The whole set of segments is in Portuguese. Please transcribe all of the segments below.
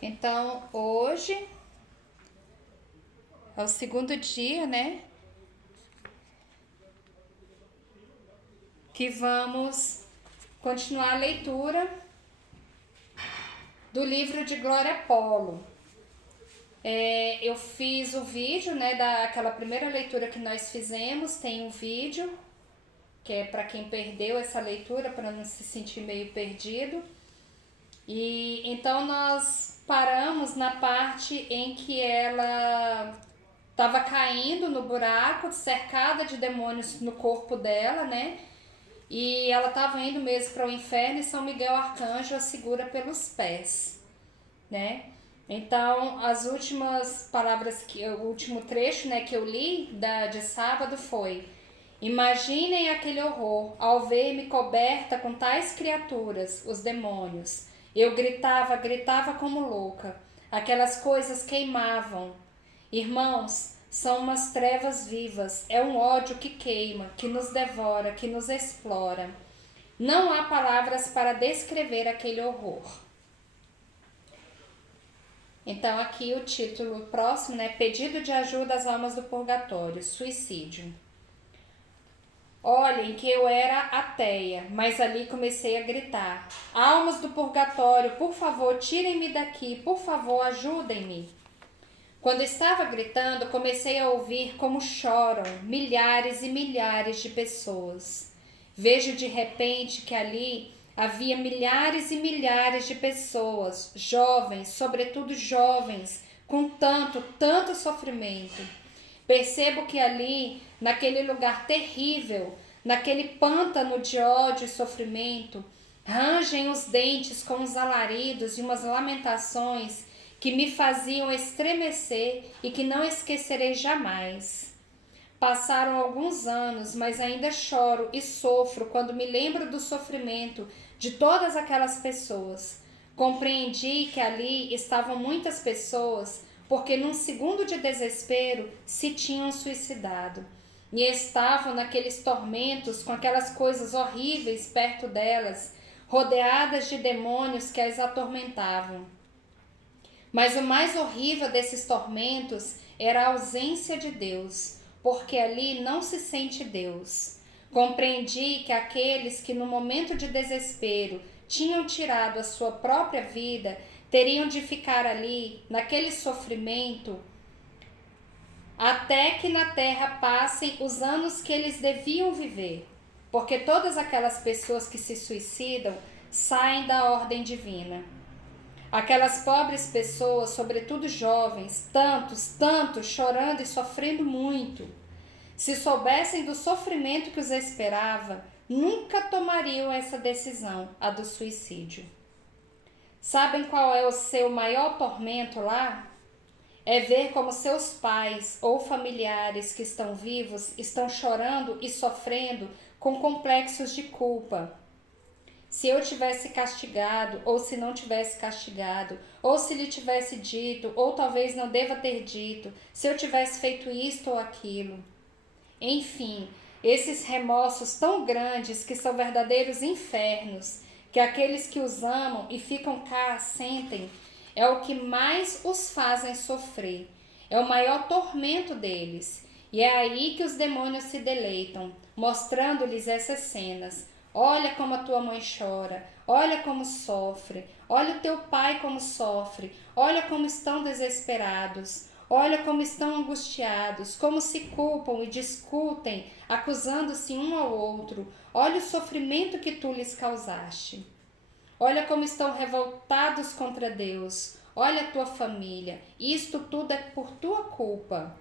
Então, hoje é o segundo dia, né? Que vamos continuar a leitura do livro de Glória Polo. Eu fiz o vídeo, né, daquela primeira leitura que nós fizemos, tem um vídeo, que é para quem perdeu essa leitura, para não se sentir meio perdido. E então nós paramos na parte em que ela estava caindo no buraco, cercada de demônios no corpo dela, né? E ela estava indo mesmo para o inferno e São Miguel Arcanjo a segura pelos pés, né? Então, as últimas palavras, o último trecho, né, que eu li de sábado foi: imaginem aquele horror ao ver-me coberta com tais criaturas, os demônios. Eu gritava como louca. Aquelas coisas queimavam. Irmãos, são umas trevas vivas, é um ódio que queima, que nos devora, que nos explora. Não há palavras para descrever aquele horror. Então aqui o título próximo, né? Pedido de ajuda às almas do purgatório, suicídio. Olhem que eu era ateia, mas ali comecei a gritar: almas do purgatório, por favor, tirem-me daqui, por favor, ajudem-me. Quando estava gritando, comecei a ouvir como choram milhares e milhares de pessoas. Vejo de repente que ali havia milhares e milhares de pessoas, jovens, sobretudo jovens, com tanto sofrimento. Percebo que ali, naquele lugar terrível, naquele pântano de ódio e sofrimento, rangem os dentes com uns alaridos e umas lamentações que me faziam estremecer e que não esquecerei jamais. Passaram alguns anos, mas ainda choro e sofro quando me lembro do sofrimento de todas aquelas pessoas. Compreendi que ali estavam muitas pessoas porque num segundo de desespero se tinham suicidado e estavam naqueles tormentos com aquelas coisas horríveis perto delas, rodeadas de demônios que as atormentavam. Mas o mais horrível desses tormentos era a ausência de Deus, porque ali não se sente Deus. Compreendi que aqueles que no momento de desespero tinham tirado a sua própria vida teriam de ficar ali, naquele sofrimento, até que na terra passem os anos que eles deviam viver, porque todas aquelas pessoas que se suicidam saem da ordem divina. Aquelas pobres pessoas, sobretudo jovens, tantos, chorando e sofrendo muito, se soubessem do sofrimento que os esperava, nunca tomariam essa decisão, a do suicídio. Sabem qual é o seu maior tormento lá? É ver como seus pais ou familiares que estão vivos estão chorando e sofrendo com complexos de culpa. Se eu tivesse castigado, ou se não tivesse castigado, ou se lhe tivesse dito, ou talvez não deva ter dito, se eu tivesse feito isto ou aquilo. Enfim, esses remorsos tão grandes que são verdadeiros infernos, que aqueles que os amam e ficam cá sentem, é o que mais os fazem sofrer. É o maior tormento deles. E é aí que os demônios se deleitam, mostrando-lhes essas cenas. Olha como a tua mãe chora, olha como sofre, olha o teu pai como sofre, olha como estão desesperados, olha como estão angustiados, como se culpam e discutem, acusando-se um ao outro, olha o sofrimento que tu lhes causaste. Olha como estão revoltados contra Deus, olha a tua família, isto tudo é por tua culpa.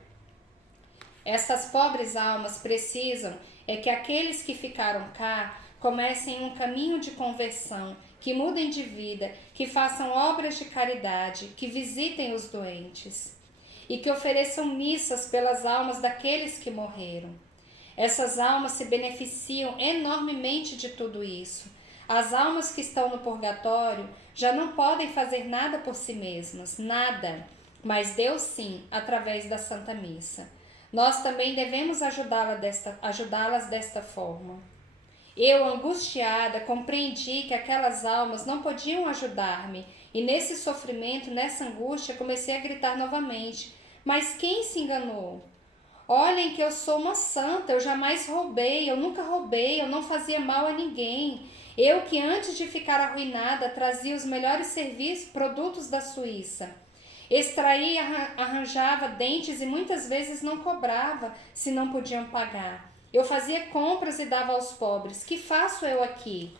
Essas pobres almas precisam é que aqueles que ficaram cá comecem um caminho de conversão, que mudem de vida, que façam obras de caridade, que visitem os doentes e que ofereçam missas pelas almas daqueles que morreram. Essas almas se beneficiam enormemente de tudo isso. As almas que estão no purgatório já não podem fazer nada por si mesmas, nada, mas Deus sim, através da Santa Missa. Nós também devemos ajudá-las desta forma. Eu, angustiada, compreendi que aquelas almas não podiam ajudar-me E nesse sofrimento, nessa angústia, comecei a gritar novamente: mas quem se enganou? Olhem que eu sou uma santa, eu jamais roubei, eu nunca roubei, eu não fazia mal a ninguém. Eu que antes de ficar arruinada trazia os melhores serviços, produtos da Suíça. Extraía, arranjava dentes e muitas vezes não cobrava se não podiam pagar. Eu fazia compras e dava aos pobres. Que faço eu aqui?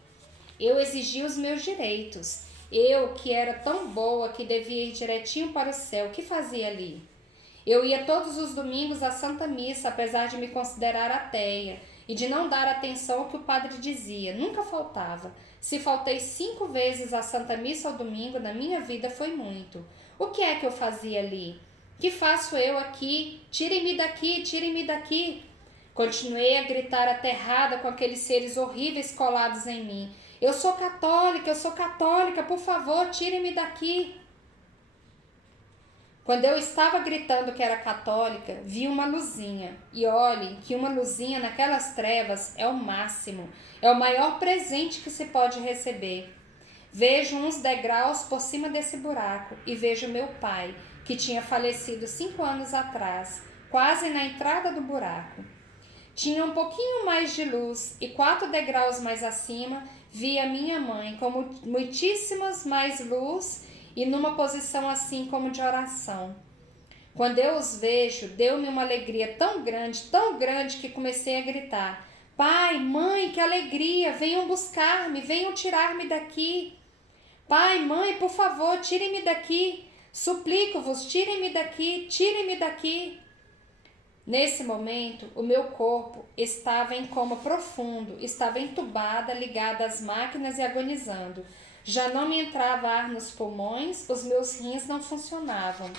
Eu exigia os meus direitos. Eu, que era tão boa que devia ir direitinho para o céu, o que fazia ali? Eu ia todos os domingos à Santa Missa, apesar de me considerar ateia e de não dar atenção ao que o padre dizia. Nunca faltava. Se faltei 5 vezes à Santa Missa ao domingo, na minha vida foi muito. O que é que eu fazia ali? Que faço eu aqui? Tirem-me daqui, tirem-me daqui. Continuei a gritar aterrada com aqueles seres horríveis colados em mim. Eu sou católica, por favor, tirem-me daqui. Quando eu estava gritando que era católica, vi uma luzinha. E olhem que uma luzinha naquelas trevas é o máximo, é o maior presente que se pode receber. Vejo uns degraus por cima desse buraco e vejo meu pai, que tinha falecido 5 anos atrás, quase na entrada do buraco. Tinha um pouquinho mais de luz e 4 degraus mais acima vi a minha mãe com muitíssimas mais luz e numa posição assim como de oração. Quando eu os vejo, deu-me uma alegria tão grande que comecei a gritar: pai, mãe, que alegria! Venham buscar-me, venham tirar-me daqui. Pai, mãe, por favor, tirem-me daqui. Suplico-vos, tirem-me daqui, tirem-me daqui. Nesse momento, o meu corpo estava em coma profundo, estava entubada, ligada às máquinas e agonizando. Já não me entrava ar nos pulmões, os meus rins não funcionavam.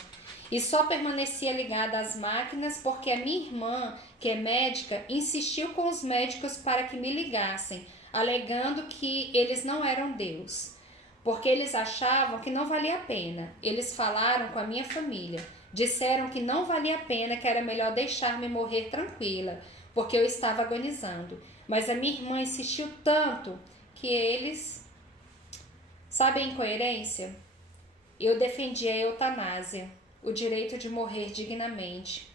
E só permanecia ligada às máquinas porque a minha irmã, que é médica, insistiu com os médicos para que me ligassem, alegando que eles não eram Deus. Porque eles achavam que não valia a pena. Eles falaram com a minha família. Disseram que não valia a pena, que era melhor deixar-me morrer tranquila, porque eu estava agonizando. Mas a minha irmã insistiu tanto que eles... Sabe a incoerência? Eu defendi a eutanásia, o direito de morrer dignamente.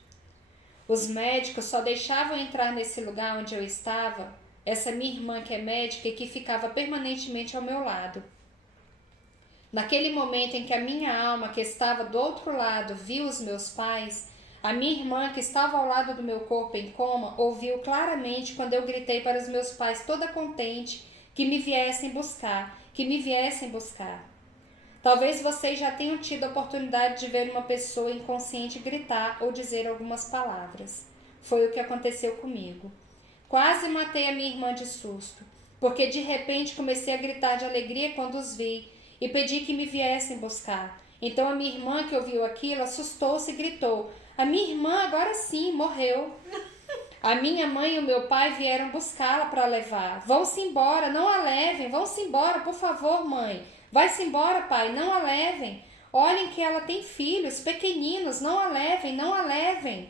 Os médicos só deixavam entrar nesse lugar onde eu estava, essa minha irmã que é médica e que ficava permanentemente ao meu lado. Naquele momento em que a minha alma, que estava do outro lado, viu os meus pais, a minha irmã, que estava ao lado do meu corpo em coma, ouviu claramente quando eu gritei para os meus pais, toda contente, que me viessem buscar. Talvez vocês já tenham tido a oportunidade de ver uma pessoa inconsciente gritar ou dizer algumas palavras. Foi o que aconteceu comigo. Quase matei a minha irmã de susto, porque de repente comecei a gritar de alegria quando os vi e pedi que me viessem buscar. Então a minha irmã, que ouviu aquilo, assustou-se e gritou: a minha irmã agora sim morreu. A minha mãe e o meu pai vieram buscá-la para levar. Vão-se embora, não a levem. Vão-se embora, por favor, mãe. Vai-se embora, pai, não a levem. Olhem que ela tem filhos pequeninos, não a levem, não a levem.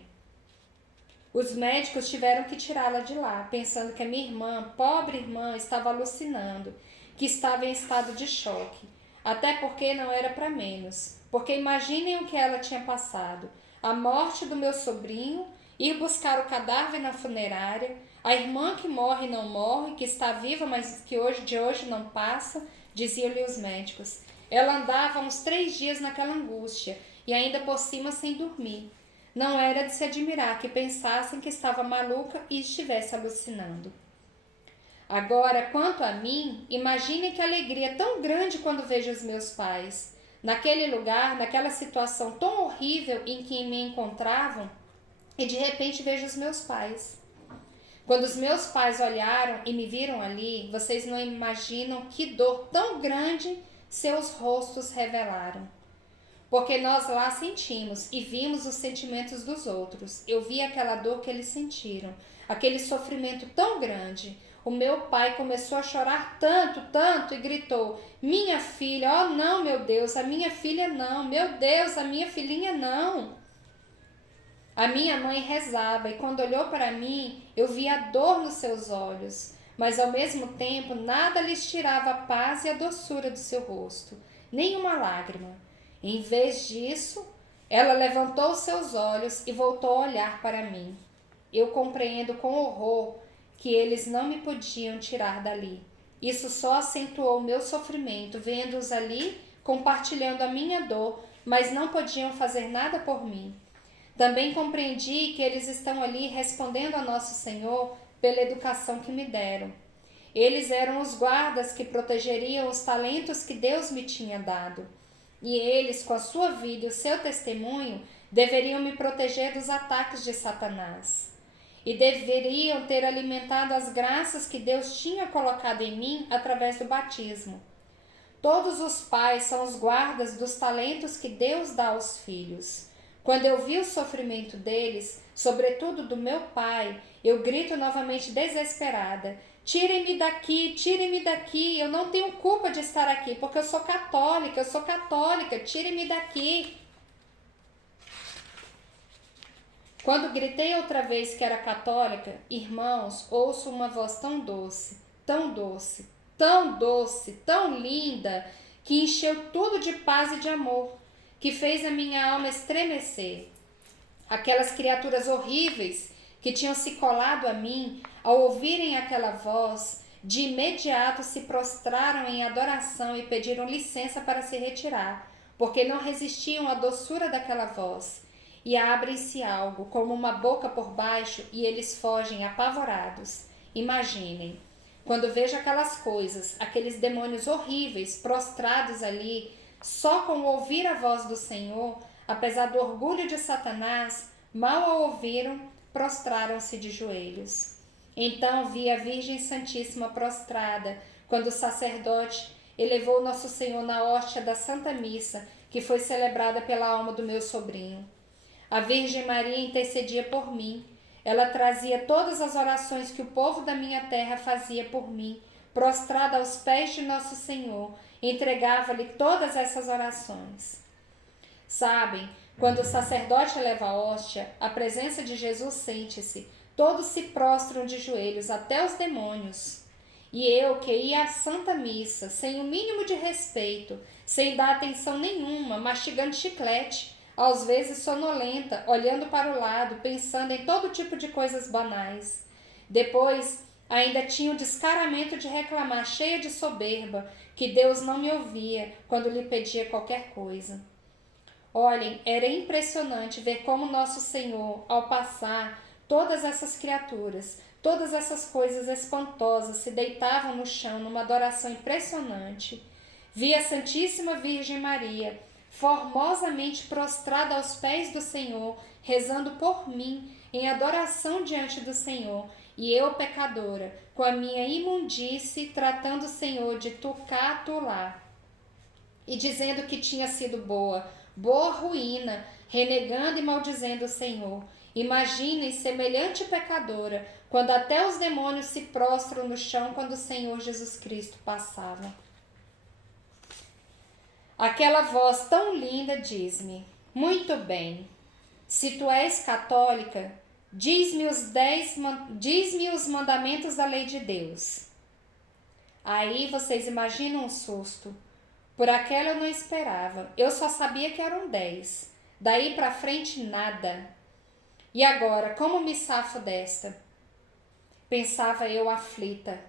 Os médicos tiveram que tirá-la de lá, pensando que a minha irmã, pobre irmã, estava alucinando, que estava em estado de choque. Até porque não era para menos. Porque imaginem o que ela tinha passado. A morte do meu sobrinho, ir buscar o cadáver na funerária, a irmã que morre e não morre, que está viva, mas que de hoje não passa, diziam-lhe os médicos. Ela andava uns 3 dias naquela angústia, e ainda por cima sem dormir. Não era de se admirar que pensassem que estava maluca e estivesse alucinando. Agora, quanto a mim, imaginem que alegria tão grande quando vejo os meus pais. Naquele lugar, naquela situação tão horrível em que me encontravam, e de repente vejo os meus pais. Quando os meus pais olharam e me viram ali, vocês não imaginam que dor tão grande seus rostos revelaram. Porque nós lá sentimos e vimos os sentimentos dos outros. Eu vi aquela dor que eles sentiram, aquele sofrimento tão grande. O meu pai começou a chorar tanto, e gritou: minha filha, oh não, meu Deus, a minha filha não, meu Deus, a minha filhinha não. A minha mãe rezava e quando olhou para mim, eu vi a dor nos seus olhos, mas ao mesmo tempo nada lhes tirava a paz e a doçura do seu rosto. nenhuma lágrima. Em vez disso, ela levantou seus olhos e voltou a olhar para mim. Eu compreendo com horror que eles não me podiam tirar dali. Isso só acentuou o meu sofrimento, vendo-os ali compartilhando a minha dor, mas não podiam fazer nada por mim. Também compreendi que eles estão ali respondendo a Nosso Senhor pela educação que me deram. Eles eram os guardas que protegeriam os talentos que Deus me tinha dado. E eles, com a sua vida e o seu testemunho, deveriam me proteger dos ataques de Satanás. E deveriam ter alimentado as graças que Deus tinha colocado em mim através do batismo. Todos os pais são os guardas dos talentos que Deus dá aos filhos. Quando eu vi o sofrimento deles, sobretudo do meu pai, eu grito novamente desesperada: tirem-me daqui, eu não tenho culpa de estar aqui, porque eu sou católica, tirem-me daqui. Quando gritei outra vez que era católica, irmãos, ouço uma voz tão doce, tão linda, que encheu tudo de paz e de amor, que fez a minha alma estremecer. Aquelas criaturas horríveis que tinham se colado a mim, ao ouvirem aquela voz, de imediato se prostraram em adoração e pediram licença para se retirar, porque não resistiam à doçura daquela voz. E abrem-se algo, como uma boca por baixo, e eles fogem apavorados. Imaginem, quando vejo aquelas coisas, aqueles demônios horríveis prostrados ali, só com ouvir a voz do Senhor, apesar do orgulho de Satanás, mal a ouviram, prostraram-se de joelhos. Então vi a Virgem Santíssima prostrada, quando o sacerdote elevou Nosso Senhor na hóstia da Santa Missa, que foi celebrada pela alma do meu sobrinho. A Virgem Maria intercedia por mim. Ela trazia todas as orações que o povo da minha terra fazia por mim, prostrada aos pés de Nosso Senhor, entregava-lhe todas essas orações. Sabem, quando o sacerdote eleva a hóstia, a presença de Jesus sente-se, todos se prostram de joelhos, até os demônios. E eu, que ia à Santa Missa, sem o mínimo de respeito, sem dar atenção nenhuma, mastigando chiclete, às vezes sonolenta, olhando para o lado, pensando em todo tipo de coisas banais. Depois, ainda tinha o descaramento de reclamar, cheia de soberba, que Deus não me ouvia quando lhe pedia qualquer coisa. Olhem, era impressionante ver como Nosso Senhor, ao passar, todas essas criaturas, todas essas coisas espantosas se deitavam no chão numa adoração impressionante. Vi a Santíssima Virgem Maria, formosamente prostrada aos pés do Senhor, rezando por mim, em adoração diante do Senhor, e eu, pecadora, com a minha imundície, tratando o Senhor de tu cá, tu lá, e dizendo que tinha sido boa ruína, renegando e maldizendo o Senhor. Imaginem semelhante pecadora, quando até os demônios se prostram no chão quando o Senhor Jesus Cristo passava. Aquela voz tão linda diz-me: muito bem, se tu és católica, diz-me os mandamentos da lei de Deus. Aí vocês imaginam um susto. Por aquela eu não esperava, eu só sabia que eram 10. Daí para frente nada. E agora, como me safo desta? Pensava eu aflita.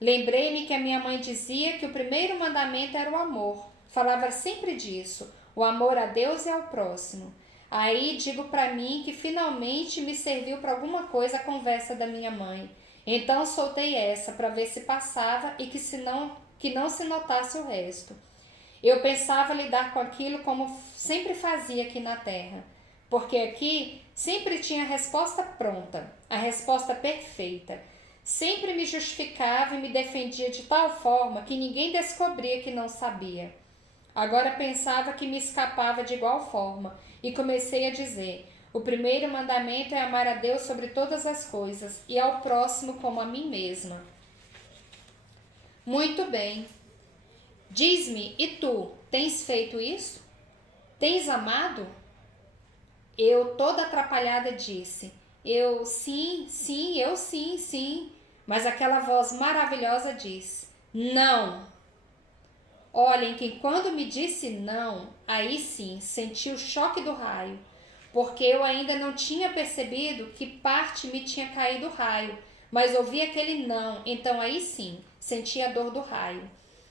Lembrei-me que a minha mãe dizia que o primeiro mandamento era o amor. Falava sempre disso, o amor a Deus e ao próximo. Aí digo para mim que finalmente me serviu para alguma coisa a conversa da minha mãe. Então soltei essa para ver se passava e que não se notasse o resto. Eu pensava lidar com aquilo como sempre fazia aqui na terra, porque aqui sempre tinha a resposta pronta, a resposta perfeita. Sempre me justificava e me defendia de tal forma que ninguém descobria que não sabia. Agora pensava que me escapava de igual forma e comecei a dizer: o primeiro mandamento é amar a Deus sobre todas as coisas e ao próximo como a mim mesma. Muito bem. Diz-me, e tu, tens feito isso? Tens amado? Eu, toda atrapalhada, disse: eu sim. Mas aquela voz maravilhosa disse: não. Olhem que quando me disse não, aí sim senti o choque do raio, porque eu ainda não tinha percebido que parte me tinha caído o raio, mas ouvi aquele não, então aí sim senti a dor do raio.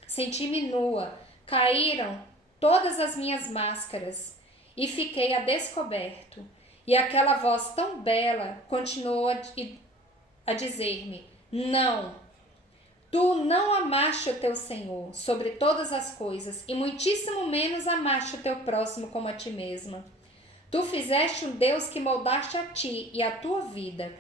Senti-me nua, caíram todas as minhas máscaras e fiquei a descoberto. E aquela voz tão bela continuou a dizer-me: não, tu não amaste o teu Senhor sobre todas as coisas, e muitíssimo menos amaste o teu próximo como a ti mesma. Tu fizeste um Deus que moldaste a ti e a tua vida.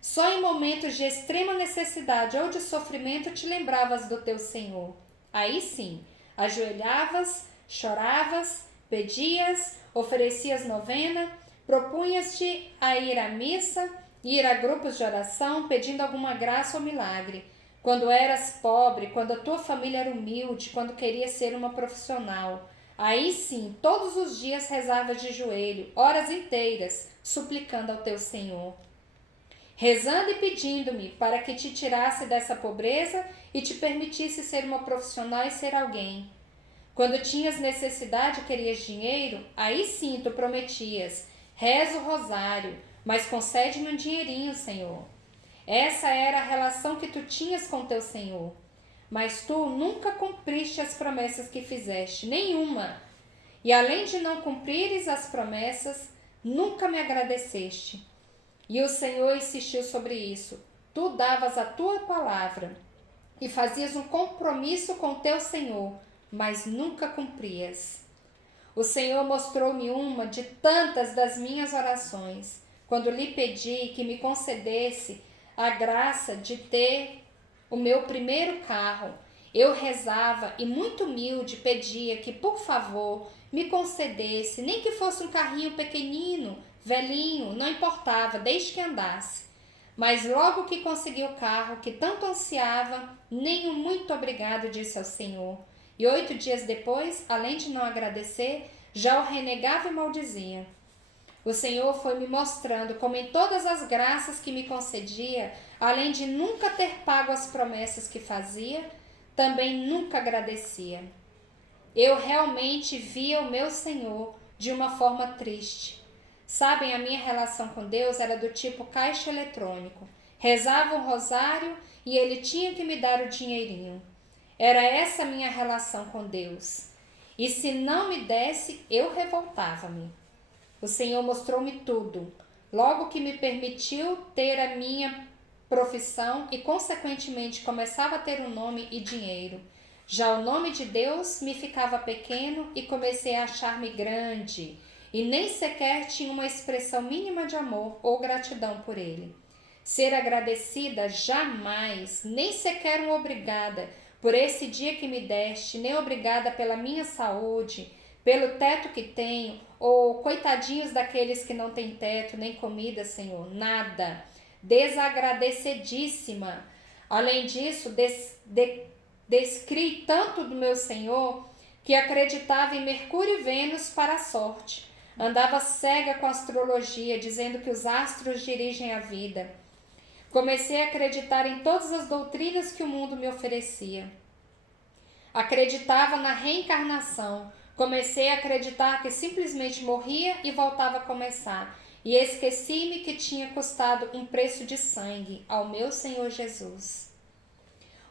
Só em momentos de extrema necessidade ou de sofrimento te lembravas do teu Senhor. Aí sim, ajoelhavas, choravas, pedias, oferecias novena, propunhas-te a ir à missa, ir a grupos de oração, pedindo alguma graça ou milagre. Quando eras pobre, quando a tua família era humilde, quando querias ser uma profissional. Aí sim, todos os dias rezavas de joelho, horas inteiras, suplicando ao teu Senhor. Rezando e pedindo-me para que te tirasse dessa pobreza e te permitisse ser uma profissional e ser alguém. Quando tinhas necessidade e querias dinheiro, aí sim tu prometias: rezo o rosário, mas concede-me um dinheirinho, Senhor. Essa era a relação que tu tinhas com teu Senhor. Mas tu nunca cumpriste as promessas que fizeste, nenhuma. E além de não cumprires as promessas, nunca me agradeceste. E o Senhor insistiu sobre isso. Tu davas a tua palavra e fazias um compromisso com teu Senhor, mas nunca cumprias. O Senhor mostrou-me uma de tantas das minhas orações, quando lhe pedi que me concedesse a graça de ter o meu primeiro carro. Eu rezava e, muito humilde, pedia que, por favor, me concedesse, nem que fosse um carrinho pequenino, velhinho, não importava, desde que andasse. Mas logo que consegui o carro que tanto ansiava, nem um muito obrigado disse ao Senhor. E 8 dias depois, além de não agradecer, já o renegava e maldizia. O Senhor foi me mostrando como em todas as graças que me concedia, além de nunca ter pago as promessas que fazia, também nunca agradecia. Eu realmente via o meu Senhor de uma forma triste. Sabem, a minha relação com Deus era do tipo caixa eletrônico. Rezava um rosário e ele tinha que me dar o dinheirinho. Era essa a minha relação com Deus. E se não me desse, eu revoltava-me. O Senhor mostrou-me tudo, logo que me permitiu ter a minha profissão e, consequentemente, começava a ter um nome e dinheiro. Já o nome de Deus me ficava pequeno e comecei a achar-me grande, e nem sequer tinha uma expressão mínima de amor ou gratidão por ele. Ser agradecida jamais, nem sequer uma obrigada por esse dia que me deste, nem obrigada pela minha saúde, pelo teto que tenho, ou coitadinhos daqueles que não têm teto nem comida, Senhor, nada. Desagradecidíssima. Além disso, descri tanto do meu Senhor que acreditava em Mercúrio e Vênus para a sorte. Andava cega com a astrologia, dizendo que os astros dirigem a vida. Comecei a acreditar em todas as doutrinas que o mundo me oferecia. Acreditava na reencarnação. Comecei a acreditar que simplesmente morria e voltava a começar. E esqueci-me que tinha custado um preço de sangue ao meu Senhor Jesus.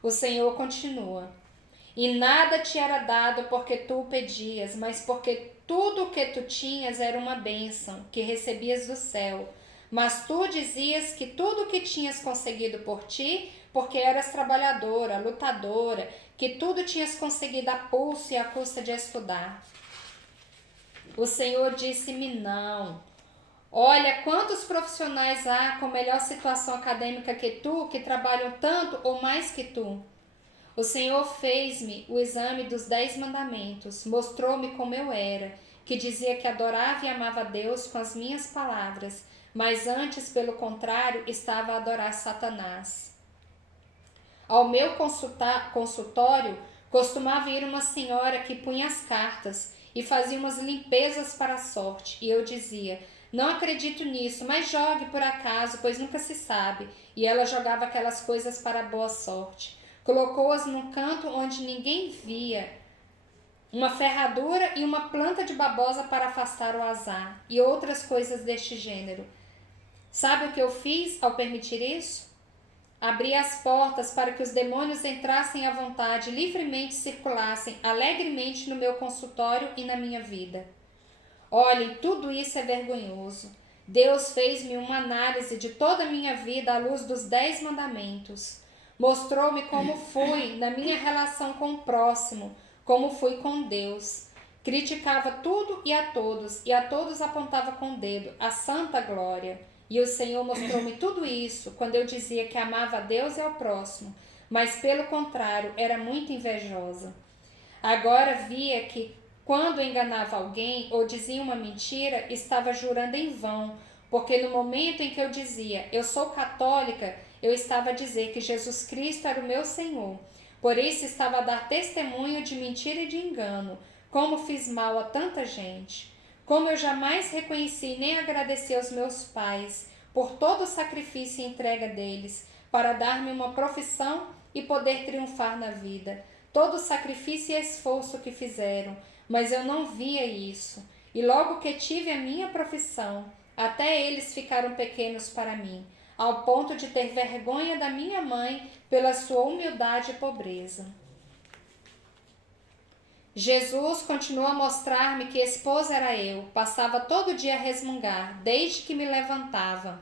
O Senhor continua: e nada te era dado porque tu o pedias, mas porque tudo o que tu tinhas era uma bênção que recebias do céu. Mas tu dizias que tudo o que tinhas conseguido por ti, porque eras trabalhadora, lutadora, que tudo tinhas conseguido a pulso e à custa de estudar. O Senhor disse-me: não. Olha quantos profissionais há com melhor situação acadêmica que tu, que trabalham tanto ou mais que tu. O Senhor fez-me o exame dos 10 mandamentos, mostrou-me como eu era, que dizia que adorava e amava a Deus com as minhas palavras, mas antes, pelo contrário, estava a adorar Satanás. Ao meu consultório costumava ir uma senhora que punha as cartas e fazia umas limpezas para a sorte, e eu dizia: não acredito nisso, mas jogue por acaso, pois nunca se sabe. E ela jogava aquelas coisas para a boa sorte. Colocou-as num canto onde ninguém via, uma ferradura e uma planta de babosa para afastar o azar, e outras coisas deste gênero. Sabe o que eu fiz ao permitir isso? Abri as portas para que os demônios entrassem à vontade, livremente circulassem alegremente no meu consultório e na minha vida. Olhem, tudo isso é vergonhoso. Deus fez-me uma análise de toda a minha vida à luz dos 10 mandamentos. Mostrou-me como fui na minha relação com o próximo, como fui com Deus. Criticava tudo e a todos apontava com o dedo, a santa glória. E o Senhor mostrou-me tudo isso quando eu dizia que amava a Deus e ao próximo, mas pelo contrário, era muito invejosa. Agora via que quando enganava alguém ou dizia uma mentira, estava jurando em vão, porque no momento em que eu dizia, eu sou católica, eu estava a dizer que Jesus Cristo era o meu Senhor. Por isso estava a dar testemunho de mentira e de engano, como fiz mal a tanta gente. Como eu jamais reconheci nem agradeci aos meus pais por todo o sacrifício e entrega deles, para dar-me uma profissão e poder triunfar na vida. Todo o sacrifício e esforço que fizeram, mas eu não via isso. E logo que tive a minha profissão, até eles ficaram pequenos para mim, ao ponto de ter vergonha da minha mãe pela sua humildade e pobreza. Jesus continuou a mostrar-me que esposa era eu. Passava todo dia a resmungar, desde que me levantava.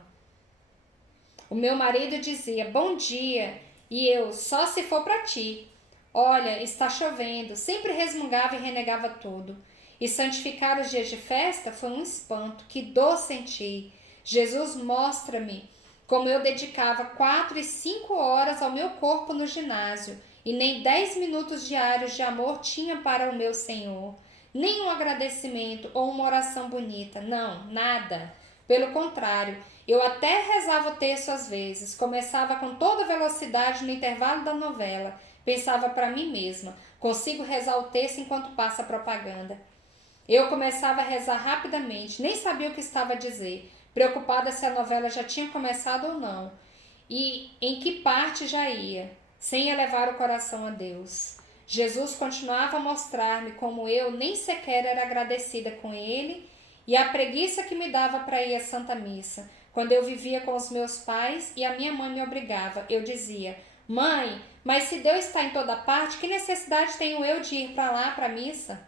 O meu marido dizia, bom dia, e eu, só se for para ti. Olha, está chovendo. Sempre resmungava e renegava tudo. E santificar os dias de festa foi um espanto. Que dor senti. Jesus mostra-me como eu dedicava 4 e 5 horas ao meu corpo no ginásio, e nem 10 minutos diários de amor tinha para o meu Senhor. Nem um agradecimento ou uma oração bonita. Não, nada. Pelo contrário, eu até rezava o texto às vezes. Começava com toda velocidade no intervalo da novela. Pensava para mim mesma, consigo rezar o texto enquanto passa a propaganda. Eu começava a rezar rapidamente, nem sabia o que estava a dizer, preocupada se a novela já tinha começado ou não, e em que parte já ia, sem elevar o coração a Deus. Jesus continuava a mostrar-me como eu nem sequer era agradecida com Ele e a preguiça que me dava para ir à Santa Missa. Quando eu vivia com os meus pais e a minha mãe me obrigava, eu dizia, mãe, mas se Deus está em toda parte, que necessidade tenho eu de ir para lá, para a missa?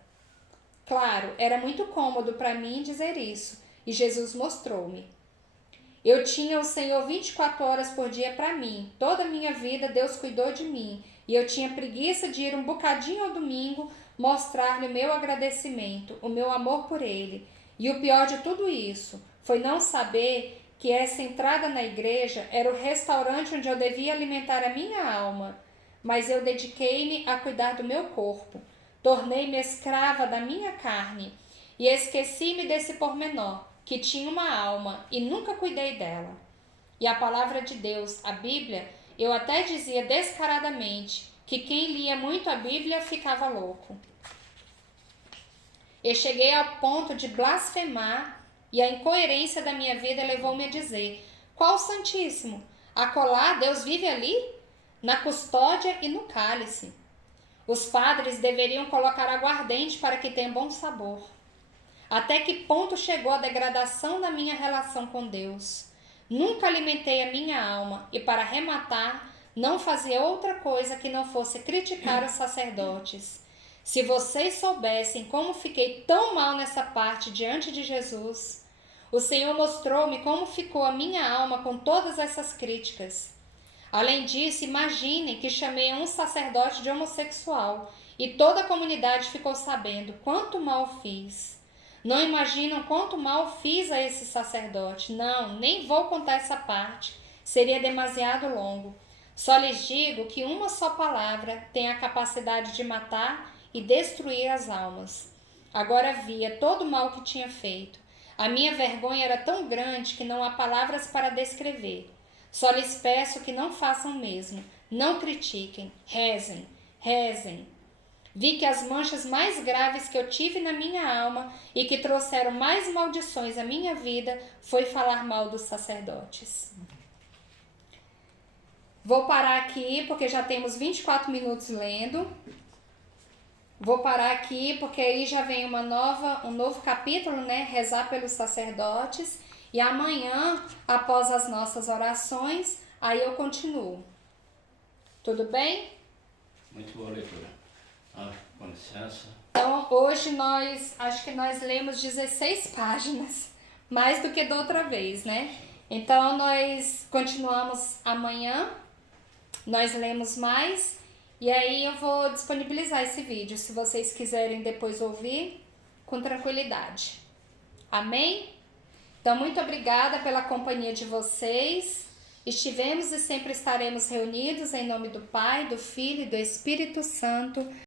Claro, era muito cômodo para mim dizer isso, e Jesus mostrou-me. Eu tinha o Senhor 24 horas por dia para mim. Toda a minha vida Deus cuidou de mim. E eu tinha preguiça de ir um bocadinho ao domingo mostrar-lhe o meu agradecimento, o meu amor por Ele. E o pior de tudo isso foi não saber que essa entrada na igreja era o restaurante onde eu devia alimentar a minha alma. Mas eu dediquei-me a cuidar do meu corpo. Tornei-me escrava da minha carne e esqueci-me desse pormenor, que tinha uma alma e nunca cuidei dela. E a palavra de Deus, a Bíblia, eu até dizia descaradamente que quem lia muito a Bíblia ficava louco. Eu cheguei ao ponto de blasfemar e a incoerência da minha vida levou-me a dizer, qual Santíssimo? Acolá Deus vive ali? Na custódia e no cálice. Os padres deveriam colocar aguardente para que tenha bom sabor. Até que ponto chegou a degradação da minha relação com Deus? Nunca alimentei a minha alma e, para arrematar, não fazia outra coisa que não fosse criticar os sacerdotes. Se vocês soubessem como fiquei tão mal nessa parte diante de Jesus, o Senhor mostrou-me como ficou a minha alma com todas essas críticas. Além disso, imaginem que chamei um sacerdote de homossexual e toda a comunidade ficou sabendo quanto mal fiz. Não imaginam quanto mal fiz a esse sacerdote. Não, nem vou contar essa parte. Seria demasiado longo. Só lhes digo que uma só palavra tem a capacidade de matar e destruir as almas. Agora via todo o mal que tinha feito. A minha vergonha era tão grande que não há palavras para descrever. Só lhes peço que não façam mesmo. Não critiquem. Rezem. Rezem. Vi que as manchas mais graves que eu tive na minha alma e que trouxeram mais maldições à minha vida foi falar mal dos sacerdotes. Vou parar aqui porque já temos 24 minutos lendo. Vou parar aqui, porque aí já vem um novo capítulo, né? Rezar pelos sacerdotes. E amanhã, após as nossas orações, aí eu continuo. Tudo bem? Muito boa leitura. Com licença. Então, hoje acho que nós lemos 16 páginas, mais do que da outra vez, né? Então, nós continuamos amanhã, nós lemos mais, e aí eu vou disponibilizar esse vídeo, se vocês quiserem depois ouvir, com tranquilidade. Amém? Então, muito obrigada pela companhia de vocês. Estivemos e sempre estaremos reunidos em nome do Pai, do Filho e do Espírito Santo.